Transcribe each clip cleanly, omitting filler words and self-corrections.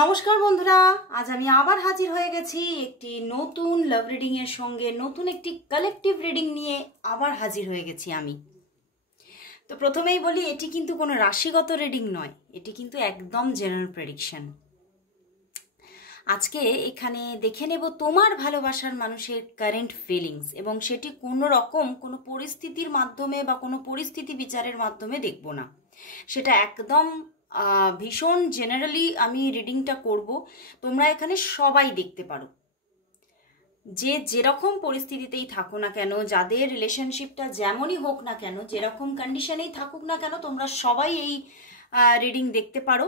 নমস্কার বন্ধুরা, আজ আমি আবার হাজির হয়ে গেছি একটি নতুন লাভ রিডিং এর সঙ্গে। নতুন একটি কালেকটিভ রিডিং নিয়ে আবার হাজির হয়ে গেছি আমি। তো প্রথমেই বলি, এটি কিন্তু কোনো রাশিগত রিডিং নয়, এটি কিন্তু একদম জেনারেল প্রেডিকশন। আজকে এখানে দেখে নেব তোমার ভালোবাসার মানুষের কারেন্ট ফিলিংস, এবং সেটি কোনো রকম কোনো পরিস্থিতির মাধ্যমে বা কোনো পরিস্থিতি বিচারের মাধ্যমে দেখব না। সেটা একদম ভীষণ জেনারেলি আমি রিডিংটা করব। তোমরা এখানে সবাই দেখতে পারো, যে যেরকম পরিস্থিতিতেই থাকো না কেন, যাদের রিলেশনশিপটা যেমনই হোক না কেন, যেরকম কন্ডিশনেই থাকুক না কেন, তোমরা সবাই এই রিডিং দেখতে পারো।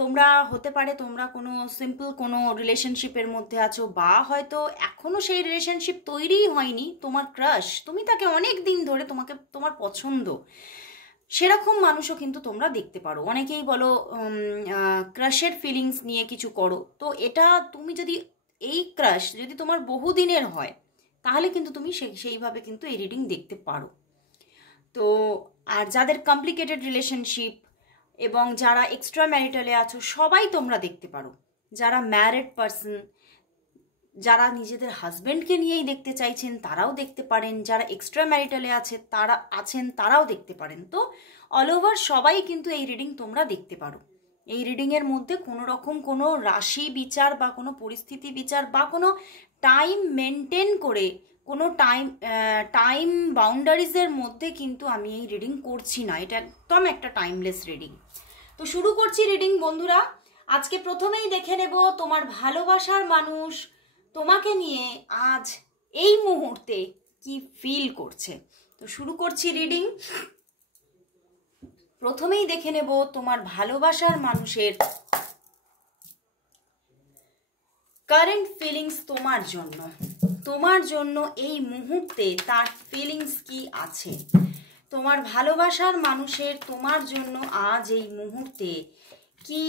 তোমরা হতে পারে তোমরা কোনো সিম্পল কোনো রিলেশনশিপের মধ্যে আছো, বা হয়তো এখনো সেই রিলেশনশিপ তৈরিই হয়নি, তোমার ক্রাশ, তুমি তাকে অনেক দিন ধরে, তোমার পছন্দ, সেরকম মানুষও কিন্তু তোমরা দেখতে পারো। অনেকেই বলো ক্রাশের ফিলিংস নিয়ে কিছু করো, তো এটা তুমি যদি এই ক্রাশ যদি তোমার বহুদিনের হয়, তাহলে কিন্তু তুমি সেইভাবে কিন্তু এই রিডিং দেখতে পারো। তো আর যাদের কমপ্লিকেটেড রিলেশনশিপ এবং যারা এক্সট্রা ম্যারিটালে আছো, সবাই তোমরা দেখতে পারো। যারা ম্যারিড পার্সন, যারা নিজেদের হাজব্যান্ডকে নিয়েই দেখতে চাইছেন, তারাও দেখতে পারেন। যারা এক্সট্রা ম্যারিটালে তারাও দেখতে পারেন। তো অল ওভার সবাই কিন্তু এই রিডিং তোমরা দেখতে পারো। এই রিডিংয়ের মধ্যে কোনো রকম কোনো রাশি বিচার বা কোনো পরিস্থিতি বিচার বা কোনো টাইম মেনটেন করে কোনো টাইম বাউন্ডারিজের মধ্যে কিন্তু আমি এই রিডিং করছি না। এটা একদম একটা টাইমলেস রিডিং। তো শুরু করছি রিডিং বন্ধুরা। আজকে প্রথমেই দেখে নেব তোমার ভালোবাসার মানুষ তোমাকে নিয়ে আজ এই মুহূর্তে কি ফিল করছে। তো শুরু করছি রিডিং। প্রথমেই দেখে নেব তোমার ভালোবাসার মানুষের কারেন্ট ফিলিংস তোমার জন্য এই মুহূর্তে তার ফিলিংস কি আছে। তোমার ভালোবাসার মানুষের তোমার জন্য আজ এই মুহূর্তে কি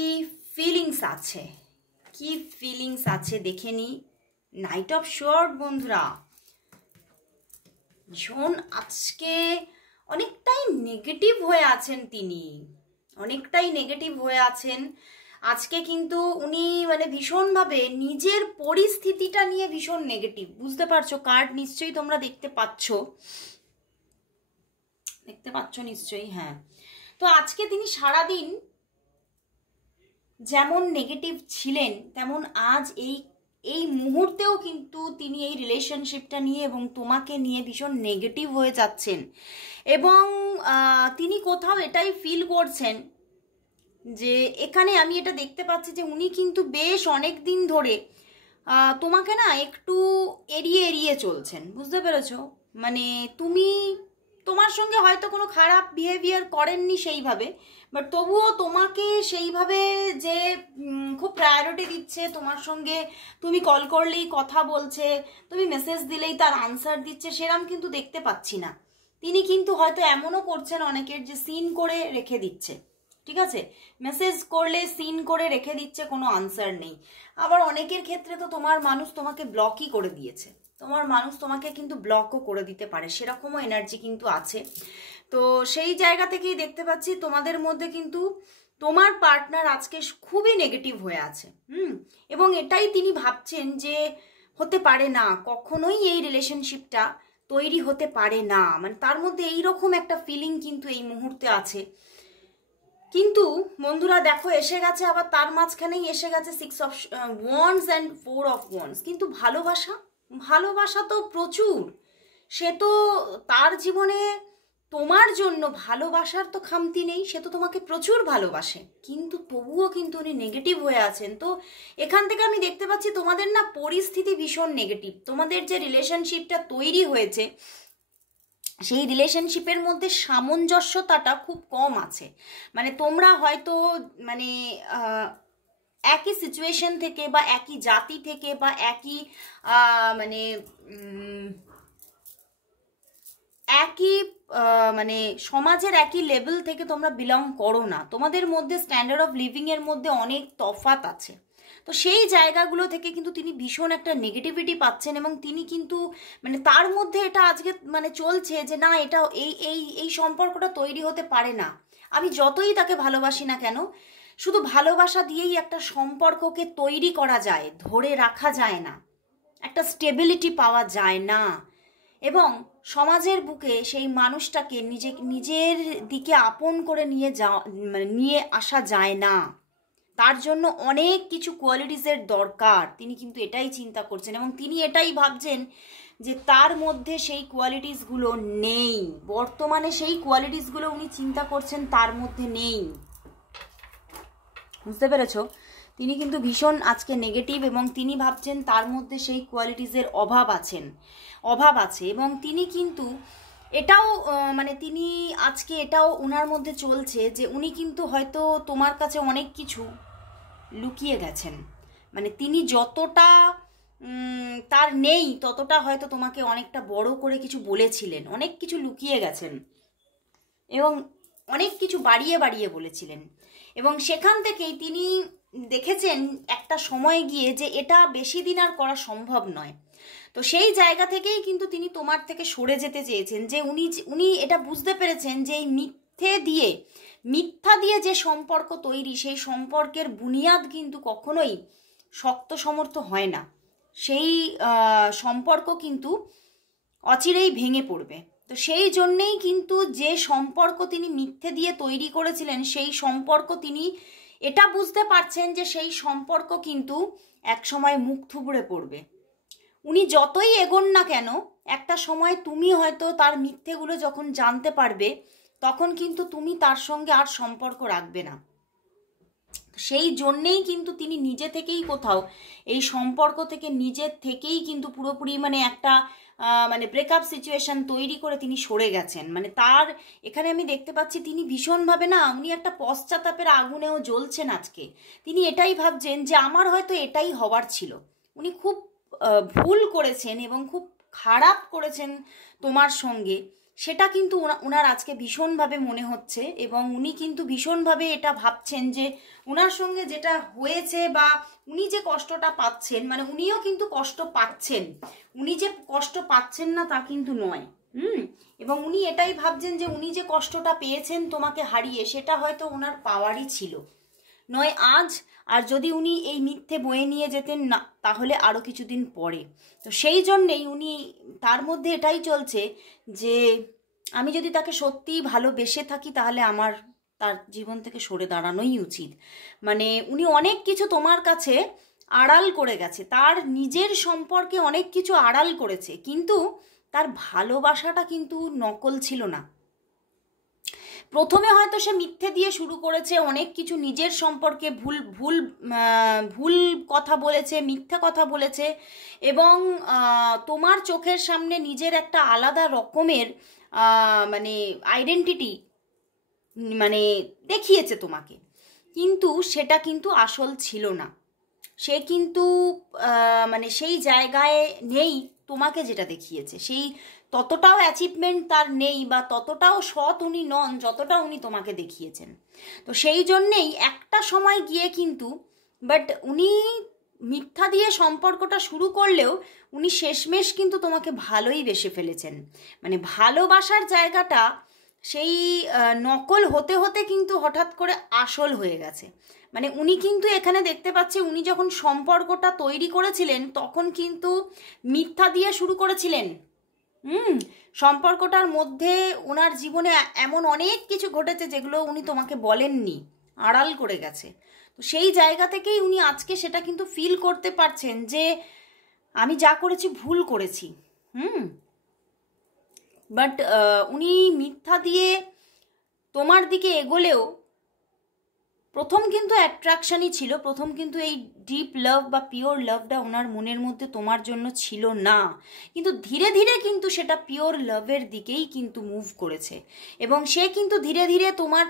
ফিলিংস আছে দেখে নি। নাইট অফ শর্ট বন্ধুরা, ভীষণ আজকে অনেকটাই নেগেটিভ হয়ে আছেন তিনি, আজকে কিন্তু উনি মানে ভীষণভাবে নিজের পরিস্থিতিটা নিয়ে ভীষণ নেগেটিভ। বুঝতে পারছো? কার্ড নিশ্চয়ই তোমরা দেখতে পাচ্ছ নিশ্চয়ই, হ্যাঁ। তো আজকে তিনি সারাদিন যেমন নেগেটিভ ছিলেন, তেমন আজ এই মুহূর্তেও কিন্তু তিনি এই রিলেশনশিপটা নিয়ে এবং তোমাকে নিয়ে ভীষণ নেগেটিভ হয়ে যাচ্ছেন। এবং তিনি কোথাও এটাই ফিল করছেন যে এখানে আমি এটা দেখতে পাচ্ছি যে উনি কিন্তু বেশ অনেক দিন ধরে তোমাকে না একটু এড়িয়ে চলছেন। বুঝতে পেরেছো? মানে তোমার সঙ্গে হয়তো কোনো খারাপ বিহেভিয়ার করেননি সেইভাবে, বাট তবুও তোমাকে সেইভাবে যে খুব প্রায়োরিটি দিচ্ছে, তোমার সঙ্গে তুমি কল করলেই কথা বলছে, তুমি মেসেজ দিলেই তার আনসার দিচ্ছে, সেরকম কিন্তু দেখতে পাচ্ছি না। তিনি কিন্তু হয়তো এমনও করছেন অনেকের, যে সিন করে রেখে দিচ্ছে, ঠিক আছে, মেসেজ করলে সিন করে রেখে দিচ্ছে, কোনো আনসার নেই। আবার অনেকের ক্ষেত্রে তো তোমার মানুষ তোমাকে ব্লকই করে দিয়েছে, তোমার মানুষ তোমাকে কিন্তু ব্লকও করে দিতে পারে, সেরকমও এনার্জি কিন্তু আছে। তো সেই জায়গা থেকেই দেখতে পাচ্ছি তোমাদের মধ্যে কিন্তু তোমার পার্টনার আজকে খুবই নেগেটিভ হয়ে আছে। এবং এটাই তিনি ভাবছেন যে হতে পারে না, কখনোই এই রিলেশনশিপটা তৈরি হতে পারে না, মানে তার মধ্যে এইরকম একটা ফিলিং কিন্তু এই মুহূর্তে আছে। কিন্তু বন্ধুরা দেখো, এসে গেছে আবার তার মাঝখানেই এসে গেছে 6 of wands and 4 of wands. কিন্তু ভালোবাসা তো প্রচুর, সে তো তার জীবনে তোমার জন্য ভালোবাসার তো খামতি নেই, সে তো তোমাকে প্রচুর ভালোবাসে, কিন্তু তবুও কিন্তু উনি নেগেটিভ হয়ে আছেন। তো এখান থেকে আমি দেখতে পাচ্ছি তোমাদের না পরিস্থিতি ভীষণ নেগেটিভ। তোমাদের যে রিলেশনশিপটা তৈরি হয়েছে, সেই রিলেশনশিপের মধ্যে সামঞ্জস্যতাটা খুব কম আছে। মানে তোমরা হয়তো মানে একই সিচুয়েশন থেকে বা একই জাতি থেকে বা একই মানে মানে সমাজের একই লেভেল থেকে তোমরা বিলং করো না, তোমাদের মধ্যে স্ট্যান্ডার্ড অফ লিভিং এর মধ্যে অনেক তফাৎ আছে। তো সেই জায়গাগুলো থেকে কিন্তু তিনি ভীষণ একটা নেগেটিভিটি পাচ্ছেন, এবং তিনি কিন্তু মানে তার মধ্যে এটা আজকে মানে চলছে যে না, এটা এই সম্পর্কটা তৈরি হতে পারে না। আমি যতই তাকে ভালোবাসি না কেন, শুধু ভালোবাসা দিয়েই একটা সম্পর্ককে তৈরি করা যায়, ধরে রাখা যায় না, একটা স্টেবিলিটি পাওয়া যায় না, এবং সমাজের বুকে সেই মানুষটাকে নিজের দিকে আপন করে নিয়ে আসা যায় না। তার জন্য অনেক কিছু কোয়ালিটিসের দরকার। তিনি কিন্তু এটাই চিন্তা করছেন এবং তিনি এটাই ভাবছেন যে তার মধ্যে সেই কোয়ালিটিসগুলো নেই। বর্তমানে সেই কোয়ালিটিসগুলো উনি চিন্তা করছেন তার মধ্যে নেই। বুঝতে পেরেছো? তিনি কিন্তু ভীষণ আজকে নেগেটিভ এবং তিনি ভাবছেন তার মধ্যে সেই কোয়ালিটিসের অভাব আছে এবং তিনি কিন্তু এটাও তিনি আজকে এটাও ওনার মধ্যে চলছে যে উনি কিন্তু হয়তো তোমার কাছে অনেক কিছু লুকিয়ে গেছেন। তিনি যতটা তার নেই ততটা হয়তো তোমাকে অনেকটা বড় করে কিছু বলেছিলেন, অনেক কিছু লুকিয়ে গেছেন এবং অনেক কিছু বাড়িয়ে বলেছিলেন এবং সেখান থেকেই তিনি দেখেছেন একটা সময় গিয়ে যে এটা বেশি দিন আর করা সম্ভব নয়। তো সেই জায়গা থেকেই কিন্তু তিনি তোমার থেকে সরে যেতে চেয়েছেন, যে উনি এটা বুঝতে পেরেছেন যে এই মিথ্যা দিয়ে যে সম্পর্ক তৈরি, সেই সম্পর্কের বুনিয়াদ কিন্তু কখনোই শক্ত সমর্থ হয় না। সেই সম্পর্ক কিন্তু অচিরেই ভেঙে পড়বে। তো সেই জন্যেই কিন্তু যে সম্পর্ক তিনি মিথ্যে দিয়ে তৈরি করেছিলেন, সেই সম্পর্ক তিনি এটা বুঝতে পারছেন যে সেই সম্পর্ক কিন্তু একসময় মুখ থুবড়ে পড়বে। উনি যতই এগোন না কেন, একটা সময় তুমি হয়তো তার মিথ্যেগুলো যখন জানতে পারবে, তখন কিন্তু তুমি তার সঙ্গে আর সম্পর্ক রাখবে না। সেই জন্যেই কিন্তু তিনি নিজে থেকেই কোথাও এই সম্পর্ক থেকে নিজের থেকেই কিন্তু পুরোপুরি একটা ব্রেকআপ সিচুয়েশন তৈরি করে তিনি সরে গেছেন। তার এখানে আমি দেখতে পাচ্ছি তিনি ভীষণভাবে উনি একটা পশ্চাতাপের আগুনেও জ্বলছেন আজকে। তিনি এটাই ভাবছেন যে আমার হয়তো এটাই হওয়ার ছিল। উনি খুব ভুল করেছেন এবং খুব খারাপ করেছেন তোমার সঙ্গে, সেটা কিন্তু ওনার আজকে ভীষণভাবে মনে হচ্ছে এবং উনি কিন্তু ভীষণভাবে এটা ভাবছেন যে ওনার সঙ্গে যেটা হয়েছে বা উনি যে কষ্টটা পাচ্ছেন, উনিও কিন্তু কষ্ট পাচ্ছেন, উনি যে কষ্ট পাচ্ছেন না তা কিন্তু নয়। এবং উনি এটাই ভাবছেন যে উনি যে কষ্টটা পেয়েছেন তোমাকে হারিয়ে, সেটা হয়তো ওনার পাওয়ারই ছিল, নয় আজ, আর যদি উনি এই মিথ্যে বয়ে নিয়ে যেতেন না তাহলে আরও কিছুদিন পরে। তো সেই জন্যেই উনি তার মধ্যে এটাই চলছে যে আমি যদি তাকে সত্যিই ভালোবেসে থাকি তাহলে আমার তার জীবন থেকে সরে দাঁড়ানোই উচিত। উনি অনেক কিছু তোমার কাছে আড়াল করে গেছে, তার নিজের সম্পর্কে অনেক কিছু আড়াল করেছে, কিন্তু তার ভালোবাসাটা কিন্তু নকল ছিল না। প্রথমে হয়তো সে মিথ্যে দিয়ে শুরু করেছে, অনেক কিছু নিজের সম্পর্কে ভুল কথা বলেছে, মিথ্যে কথা বলেছে এবং তোমার চোখের সামনে নিজের একটা আলাদা রকমের আইডেন্টিটি দেখিয়েছে তোমাকে, কিন্তু সেটা কিন্তু আসল ছিল না। সে কিন্তু সেই জায়গায় নেই তোমাকে যেটা দেখিয়েছে, সেই ততটাও অ্যাচিভমেন্ট তার নেই বা ততটাও সৎ উনি নন যতটা উনি তোমাকে দেখিয়েছেন। তো সেই জন্যেই একটা সময় গিয়ে কিন্তু উনি মিথ্যা দিয়ে সম্পর্কটা শুরু করলেও উনি শেষমেশ কিন্তু তোমাকে ভালোই বেসে ফেলেছেন। ভালোবাসার জায়গাটা সেই নকল হতে হতে কিন্তু হঠাৎ করে আসল হয়ে গেছে। উনি কিন্তু এখানে দেখতে পাচ্ছি উনি যখন সম্পর্কটা তৈরি করেছিলেন তখন কিন্তু মিথ্যা দিয়ে শুরু করেছিলেন। সম্পর্কটার মধ্যে ওনার জীবনে এমন অনেক কিছু ঘটেছে যেগুলো উনি তোমাকে বলেননি, আড়াল করে গেছে। তো সেই জায়গা থেকেই উনি আজকে সেটা কিন্তু ফিল করতে পারছেন যে আমি যা করেছি ভুল করেছি। উনি মিথ্যা দিয়ে তোমার দিকে এগোলেও প্রথম কিন্তু অ্যাট্রাকশনই ছিল, প্রথম কিন্তু এই ডিপ লাভ বা পিওর লাভটা ওনার মনের মধ্যে তোমার জন্য ছিল না, কিন্তু ধীরে ধীরে কিন্তু সেটা পিওর লাভের দিকেই কিন্তু মুভ করেছে এবং সে কিন্তু ধীরে ধীরে তোমার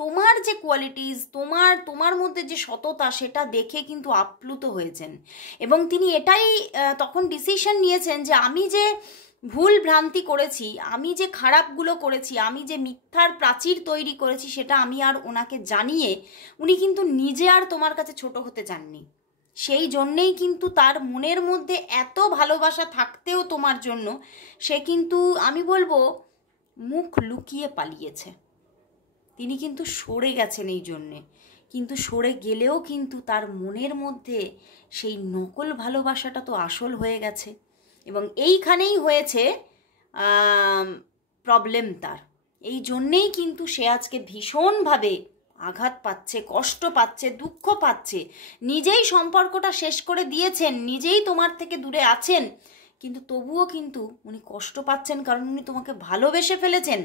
তোমার যে কোয়ালিটিস, তোমার মধ্যে যে সততা, সেটা দেখে কিন্তু আপ্লুত হয়েছেন এবং তিনি এটাই তখন ডিসিশন নিয়েছেন যে আমি যে ভুল ভ্রান্তি করেছি, আমি যে খারাপগুলো করেছি, আমি যে মিথ্যার প্রাচীর তৈরি করেছি, সেটা আমি আর ওনাকে জানিয়ে উনি কিন্তু নিজে আর তোমার কাছে ছোট হতে চাননি। সেই জন্যেই কিন্তু তার মনের মধ্যে এত ভালোবাসা থাকতেও তোমার জন্য সে কিন্তু আমি বলবো মুখ লুকিয়ে পালিয়েছে। তিনি কিন্তু সরে গেছেন এই জন্যে, কিন্তু সরে গেলেও কিন্তু তার মনের মধ্যে সেই নকল ভালোবাসাটা তো আসল হয়ে গেছে, এবং এইখানেই হয়েছে প্রবলেম তার। এই জন্যেই কিন্তু সে আজকে ভীষণভাবে আঘাত পাচ্ছে, কষ্ট পাচ্ছে, দুঃখ পাচ্ছে। নিজেই সম্পর্কটা শেষ করে দিয়েছেন, নিজেই তোমার থেকে দূরে আছেন, কিন্তু তবুও কিন্তু উনি কষ্ট পাচ্ছেন, কারণ উনি তোমাকে ভালোবেসে ফেলেছেন।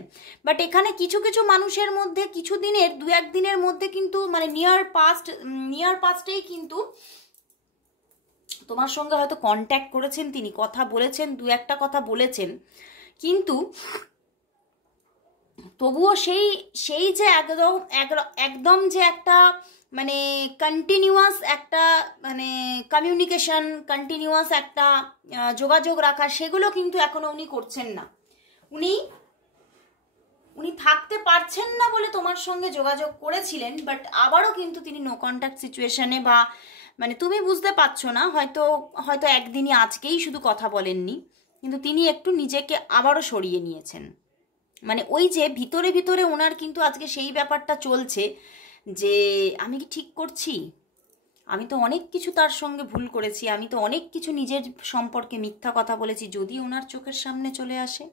বাট এখানে কিছু কিছু মানুষের মধ্যে কিছু দিনের, 2-1 দিনের মধ্যে কিন্তু মানে নিয়ার পাস্টেই কিন্তু তোমার সঙ্গে হয়তো কন্ট্যাক্ট করেছেন, তিনি কথা বলেছেন, 2-1টা কথা বলেছেন, কিন্তু তবুও সেই যে একদম যে একটা মানে কন্টিনিউয়াস একটা মানে কমিউনিকেশন, কন্টিনিউয়াস একটা যোগাযোগ রাখা, সেগুলো কিন্তু এখনো উনি করছেন না। উনি থাকতে পারছেন না বলে তোমার সঙ্গে যোগাযোগ করেছিলেন, বাট আবারও কিন্তু তিনি নো কন্ট্যাক্ট সিচুয়েশনে, বা মানে তুমি বুঝতে পারছো না, হয়তো একদিনই আজকেই শুধু কথা বলেননি, কিন্তু তিনি একটু নিজেকে আবারও সরিয়ে নিয়েছেন। মানে ওই যে ভিতরে ভিতরে ওনার কিন্তু আজকে সেই ব্যাপারটা চলছে যে আমি কি ঠিক করছি, আমি তো অনেক কিছু তার সঙ্গে ভুল করেছি, আমি তো অনেক কিছু নিজের সম্পর্কে মিথ্যা কথা বলেছি, যদি ওনার চোখের সামনে চলে আসে,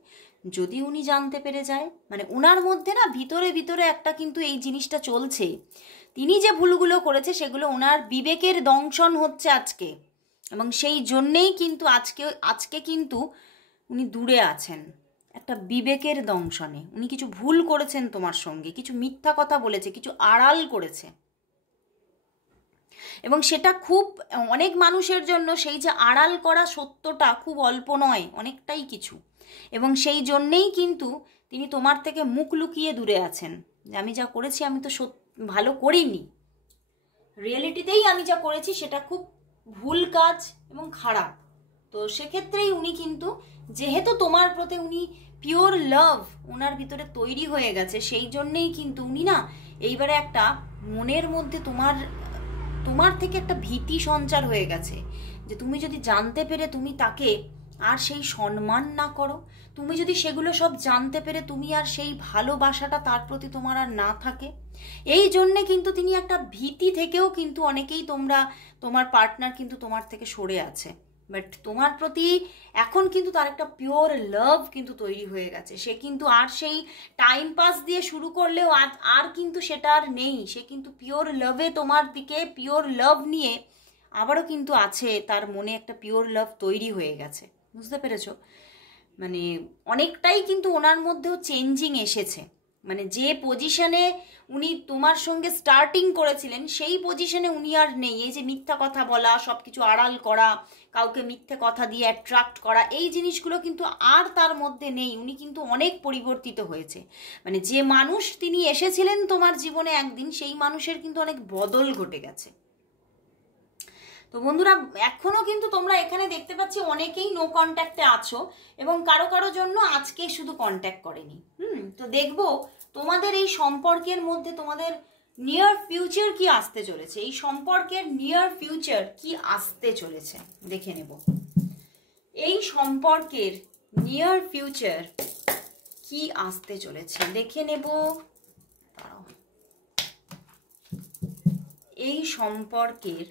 যদি উনি জানতে পেরে যায়, মানে ওনার মধ্যে না ভিতরে ভিতরে একটা কিন্তু এই জিনিসটা চলছে। তিনি যে ভুলগুলো করেছে সেগুলো ওনার বিবেকের দংশন হচ্ছে আজকে, এবং সেই জন্যেই কিন্তু আজকে কিন্তু উনি দূরে আছেন একটা বিবেকের দংশনে। উনি কিছু ভুল করেছেন তোমার সঙ্গে, কিছু মিথ্যা কথা বলেছে, কিছু আড়াল করেছে, এবং সেটা খুব অনেক মানুষের জন্য সেই যে আড়াল করা সত্যটা খুব অল্প নয়, অনেকটাই কিছু, এবং সেই জন্যেই কিন্তু তিনি তোমার থেকে মুখ লুকিয়ে দূরে আছেন, যে আমি যা করেছি আমি তো ভালো করিনি, রিয়েলিটিতেই আমি যা করেছি সেটা খুব ভুল কাজ এবং খারাপ। তো সেক্ষেত্রেই উনি কিন্তু, যেহেতু তোমার প্রতি উনি পিওর লাভ ওনার ভিতরে তৈরি হয়ে গেছে, সেই জন্যেই কিন্তু উনি না এইবারে একটা মনের মধ্যে তোমার থেকে একটা ভীতি সঞ্চার হয়ে গেছে, যে তুমি যদি জানতে পেরে তুমি তাকে আর সেই সম্মান না করো, তুমি যদি সেগুলো সব জানতে পেরে তুমি আর সেই ভালোবাসাটা তার প্রতি তোমার আর না থাকে, এই জন্যে কিন্তু তিনি একটা ভীতি থেকেও কিন্তু অনেকেই তোমার পার্টনার কিন্তু তোমার থেকে সরে আছে, বাট তোমার প্রতি এখন কিন্তু তার একটা পিওর লাভ কিন্তু তৈরি হয়ে গেছে। সে কিন্তু আর সেই টাইম পাস দিয়ে শুরু করলেও আর কিন্তু সেটা আর নেই, সে কিন্তু পিওর লাভে তোমার দিকে পিওর লাভ নিয়ে আবারও কিন্তু আছে, তার মনে একটা পিওর লাভ তৈরি হয়ে গেছে। বুঝতে পেরেছো? মানে অনেকটাই কিন্তু ওনার মধ্যেও চেঞ্জিং এসেছে, মানে যে পজিশনে উনি তোমার সঙ্গে স্টার্টিং করেছিলেন সেই পজিশনে উনি আর নেই। এই যে মিথ্যা কথা বলা, সব কিছু আড়াল করা, কাউকে মিথ্যে কথা দিয়ে অ্যাট্রাক্ট করা, এই জিনিসগুলো কিন্তু আর তার মধ্যে নেই। উনি কিন্তু অনেক পরিবর্তিত হয়েছে, মানে যে মানুষ তিনি এসেছিলেন তোমার জীবনে একদিন, সেই মানুষের কিন্তু অনেক বদল ঘটে গেছে। তো বন্ধুরা, এখনো কিন্তু তোমরা এখানে দেখতে পাচ্ছি অনেকেই নো কন্ট্যাক্টে আছো, এবং কারো কারো জন্য আজকে শুধু কন্ট্যাক্ট করেনি। তো দেখবো তোমাদের এই সম্পর্কের মধ্যে তোমাদের নিয়ার ফিউচার কি আসতে চলেছে, এই সম্পর্কের নিয়ার ফিউচার কি আসতে চলেছে দেখে নেব। এই সম্পর্কের নিয়ার ফিউচার কি আসতে চলেছে দেখে নেব। এই সম্পর্কের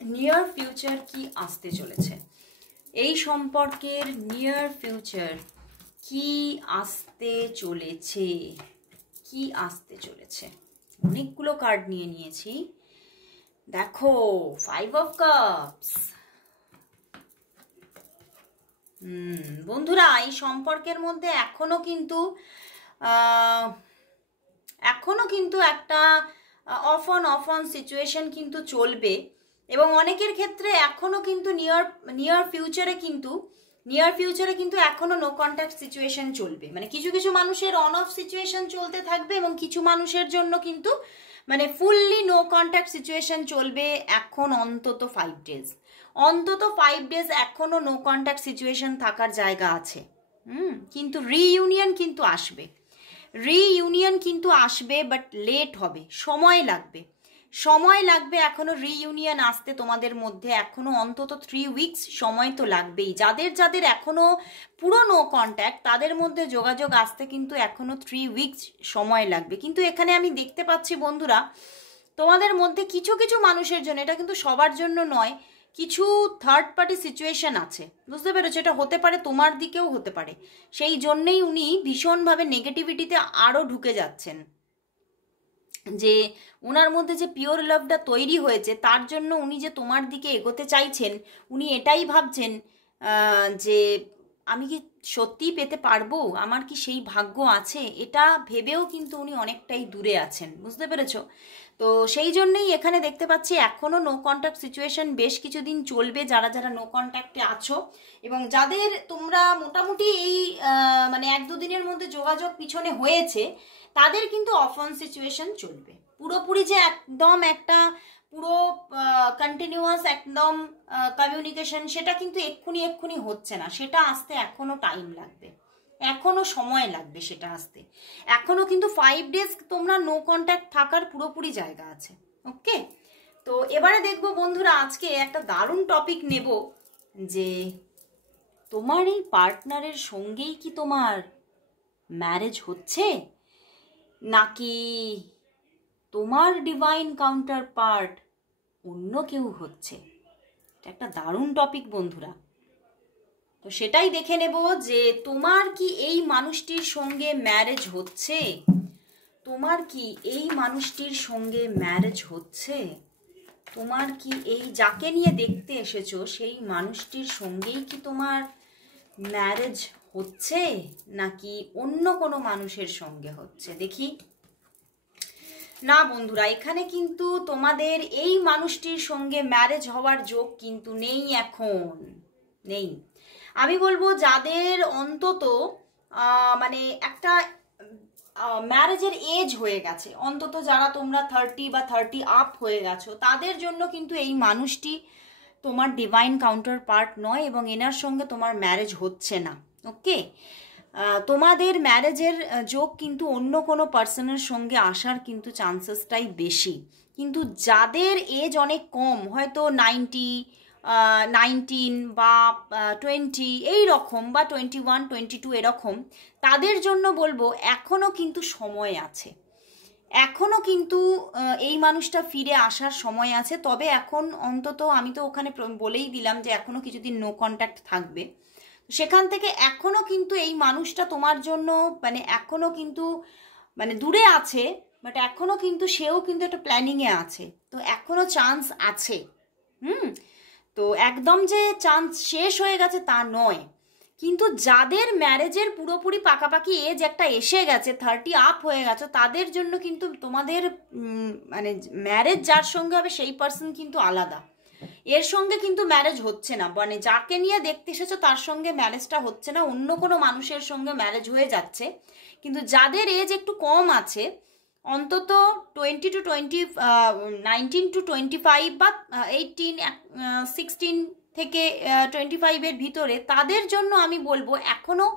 নিয়ার ফিউচার কি আসতে চলেছে, এই সম্পর্কের নিয়ার ফিউচার কি আসতে চলেছে, কি আসতে চলেছে। অনেকগুলো কার্ড নিয়ে নিয়েছি, দেখো 5 অফ কাপস। বন্ধুরা, এই সম্পর্কের মধ্যে এখনো কিন্তু একটা অফ অন সিচুয়েশন কিন্তু চলবে, এবং অনেকের ক্ষেত্রে এখনো কিন্তু নিয়ার ফিউচারে কিন্তু এখনো নো কন্ট্যাক্ট সিচুয়েশন চলবে। মানে কিছু কিছু মানুষের অন অফ সিচুয়েশন চলতে থাকবে, এবং কিছু মানুষের জন্য কিন্তু মানে ফুললি নো কন্ট্যাক্ট সিচুয়েশন চলবে এখন অন্তত 5 ডেজ। অন্তত 5 ডেজ এখনো নো কন্ট্যাক্ট সিচুয়েশন থাকার জায়গা আছে। কিন্তু রিইউনিয়ন কিন্তু আসবে, বাট লেট হবে, সময় লাগবে। সময় লাগবে এখনো রিইউনিয়ন আসতে তোমাদের মধ্যে, এখনো অন্তত 3 উইকস সময় তো লাগবেই। যাদের যাদের এখনো পুরো নো কন্ট্যাক্ট তাদের মধ্যে যোগাযোগ আসতে কিন্তু এখনো 3 উইকস সময় লাগবে। কিন্তু এখানে আমি দেখতে পাচ্ছি বন্ধুরা, তোমাদের মধ্যে কিছু কিছু মানুষের জন্য, এটা কিন্তু সবার জন্য নয়, কিছু থার্ড পার্টি সিচুয়েশন আছে, বুঝতে পেরেছো? এটা হতে পারে তোমার দিকেও হতে পারে। সেই জন্যেই উনি ভীষণভাবে নেগেটিভিটিতে আরও ঢুকে যাচ্ছেন, যে ওনার মধ্যে যে পিওর লাভটা তৈরি হয়েছে তার জন্য উনি যে তোমার দিকে এগোতে চাইছেন, উনি এটাই ভাবছেন যে আমি কি সত্যিই পেতে পারবো, আমার কি সেই ভাগ্য আছে, এটা ভেবেও কিন্তু উনি অনেকটাই দূরে আছেন, বুঝতে পেরেছো? তো সেই জন্যই এখানে দেখতে পাচ্ছি এখনও নো কন্ট্যাক্ট সিচুয়েশন বেশ কিছুদিন চলবে, যারা যারা নো কন্ট্যাক্টে আছো। এবং যাদের তোমরা মোটামুটি এই মানে 1-2 দিনের মধ্যে যোগাযোগ পিছনে হয়েছে, তাদের কিন্তু অফ অন সিচুয়েশন চলবে। পুরোপুরি যে একদম একটা পুরো কন্টিনিউয়াস একদম কমিউনিকেশন, সেটা কিন্তু এক্ষুনি হচ্ছে না, সেটা আসতে এখনো টাইম লাগবে, এখনো সময় লাগবে সেটা আসতে। এখনো কিন্তু 5 ডেজ তোমরা নো কন্ট্যাক্ট থাকার পুরোপুরি জায়গা আছে। ওকে, তো এবারে দেখবো বন্ধুরা, আজকে একটা দারুণ টপিক নেব, যে তোমার এই পার্টনারের সঙ্গেই কি তোমার ম্যারেজ হচ্ছে, নাকি তোমার ডিভাইন কাউন্টার পার্ট অন্য কেউ হচ্ছে। এটা একটা দারুণ টপিক বন্ধুরা। তো সেটাই দেখে নেব যে তোমার কি এই মানুষটির সঙ্গে ম্যারেজ হচ্ছে, তোমার কি এই মানুষটির সঙ্গে ম্যারেজ হচ্ছে, তোমার কি এই যাকে নিয়ে দেখতে এসেছো সেই মানুষটির সঙ্গেই কি তোমার ম্যারেজ হচ্ছে, নাকি অন্য কোনো মানুষের সঙ্গে হচ্ছে। দেখি, না বন্ধুরা, এখানে কিন্তু তোমাদের এই মানুষটির সঙ্গে ম্যারেজ হওয়ার যোগ কিন্তু নেই, এখন নেই। আমি বলবো যাদের অন্তত মানে একটা ম্যারেজের এজ হয়ে গেছে, অন্তত যারা তোমরা 30 বা 30 আপ হয়ে গেছো, তাদের জন্য কিন্তু এই মানুষটি তোমার ডিভাইন কাউন্টার পার্ট নয়, এবং এনার সঙ্গে তোমার ম্যারেজ হচ্ছে না। ওকে, তোমাদের ম্যারেজের যোগ কিন্তু অন্য কোনো পার্সনের সঙ্গে আসার কিন্তু চান্সেসটাই বেশি। কিন্তু যাদের এজ অনেক কম, হয়তো 19 বা 20 এই রকম, বা 21, 22 এরকম, তাদের জন্য বলবো এখনও কিন্তু সময় আছে, এখনও কিন্তু এই মানুষটা ফিরে আসার সময় আছে। তবে এখন অন্তত আমি তো ওখানে বলেই দিলাম যে এখনও কিছুদিন নো কন্ট্যাক্ট থাকবে, সেখান থেকে এখনও কিন্তু এই মানুষটা তোমার জন্য মানে এখনও কিন্তু মানে দূরে আছে, বাট এখনও কিন্তু সেও কিন্তু একটা প্ল্যানিংয়ে আছে, তো এখনও চান্স আছে। তো একদম যে চান্স শেষ হয়ে গেছে তা নয়। কিন্তু যাদের ম্যারেজের পুরোপুরি পাকাপাকি এজ একটা এসে গেছে, 30 আপ হয়ে গেছে, তাদের জন্য কিন্তু তোমাদের মানে ম্যারেজ যার সঙ্গে হবে সেই পার্সন কিন্তু আলাদা, এর সঙ্গে কিন্তু ম্যারেজ হচ্ছে না, মানে যাকে নিয়ে দেখতে এসেছো তার সঙ্গে ম্যারেজটা হচ্ছে না, অন্য কোনো মানুষের সঙ্গে ম্যারেজ হয়ে যাচ্ছে। কিন্তু যাদের এজ একটু কম আছে, অন্তত 19 to 25 বা 16 থেকে 25-এর ভিতরে, তাদের জন্য আমি বলবো এখনও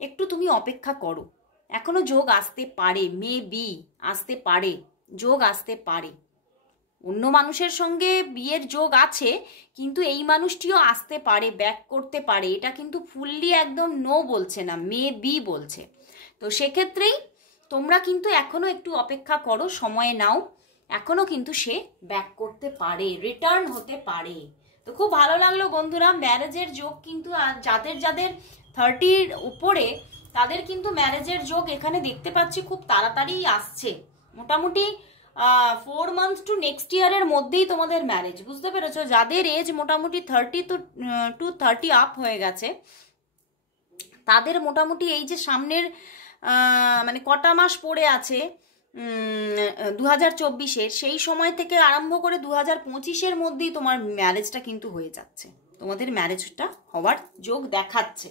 একটু তুমি অপেক্ষা করো, এখনও যোগ আসতে পারে, মেবি আসতে পারে, যোগ আসতে পারে। অন্য মানুষের সঙ্গে বিয়ের যোগ আছে, কিন্তু এই মানুষটিও আসতে পারে, ব্যাক করতে পারে, এটা কিন্তু ফুললি একদম নো বলছে না, মেবি বলছে। তো সেক্ষেত্রেই তোমরা কিন্তু এখনো একটু অপেক্ষা করো, সময় নাও, এখনো কিন্তু সে ব্যাক করতে পারে, রিটার্ন হতে পারে। তো খুব ভালো লাগলো বন্ধুরা, ম্যারেজের যোগ কিন্তু যাদের যাদের 30-র উপরে, তাদের কিন্তু ম্যারেজের যোগ এখানে দেখতে পাচ্ছি খুব তাড়াতাড়ি আসছে, মোটামুটি 4 months টু নেক্সট ইয়ারের মধ্যেই তোমাদের ম্যারেজ, বুঝতে পেরেছো? যাদের এজ মোটামুটি 30 to 30 আপ হয়ে গেছে, তাদের মোটামুটি এই যে সামনের মানে কটা মাস পড়ে আছে 2024-এর, সেই সময় থেকে আরম্ভ করে 2025-এর মধ্যেই তোমার ম্যারেজটা কিন্তু হয়ে যাচ্ছে, তোমাদের ম্যারেজটা হওয়ার যোগ দেখাচ্ছে।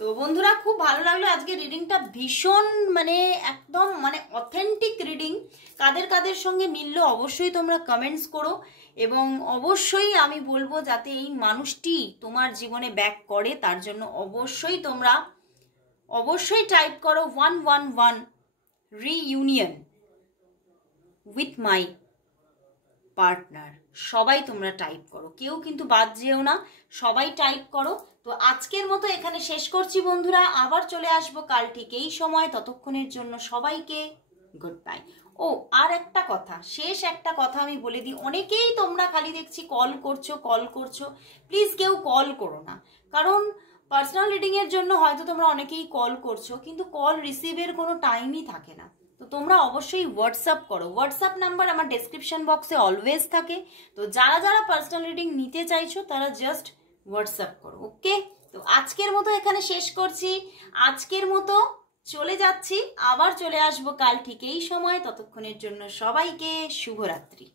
তো বন্ধুরা, খুব ভালো লাগলো আজকে রিডিংটা, ভীষণ মানে একদম মানে অথেন্টিক রিডিং। কাদের কাদের সঙ্গে মিললো অবশ্যই তোমরা কমেন্টস করো, এবং অবশ্যই আমি বলবো যাতে এই মানুষটি তোমার জীবনে ব্যাক করে, তার জন্য অবশ্যই তোমরা অবশ্যই টাইপ করো 111 রিইউনিয়ন উইথ মাই পার্টনার। সবাই তোমরা টাইপ করো, কেউ কিন্তু বাদ যেও না, সবাই টাইপ করো। তো আজকের মতো এখানে শেষ করছি বন্ধুরা, আবার চলে আসবো কাল ঠিক এই সময়। ততক্ষণের জন্য সবাইকে গুড বাই। ও আর একটা কথা, শেষ একটা কথা আমি বলে দিই, অনেকেই তোমরা খালি দেখছি কল করছো, প্লিজ কেউ কল করো না। কারণ পার্সোনাল রিডিং এর জন্য হয়তো তোমরা অনেকেই কল করছো, কিন্তু কল রিসিভের কোনো টাইমই থাকে না। তো তোমরা অবশ্যই হোয়াটসঅ্যাপ করো, হোয়াটসঅ্যাপ নাম্বার আমার ডেসক্রিপশন বক্সে অলওয়েজ থাকে। তো যারা যারা পার্সোনাল রিডিং নিতে চাইছো তারা জাস্ট হোয়াটসঅ্যাপ করো, ওকে? তো আজকের মতো এখানে শেষ করছি, আজকের মতো চলে যাচ্ছি, আবার চলে আসবো কাল ঠিক এই সময়। ততক্ষণের জন্য সবাইকে শুভরাত্রি।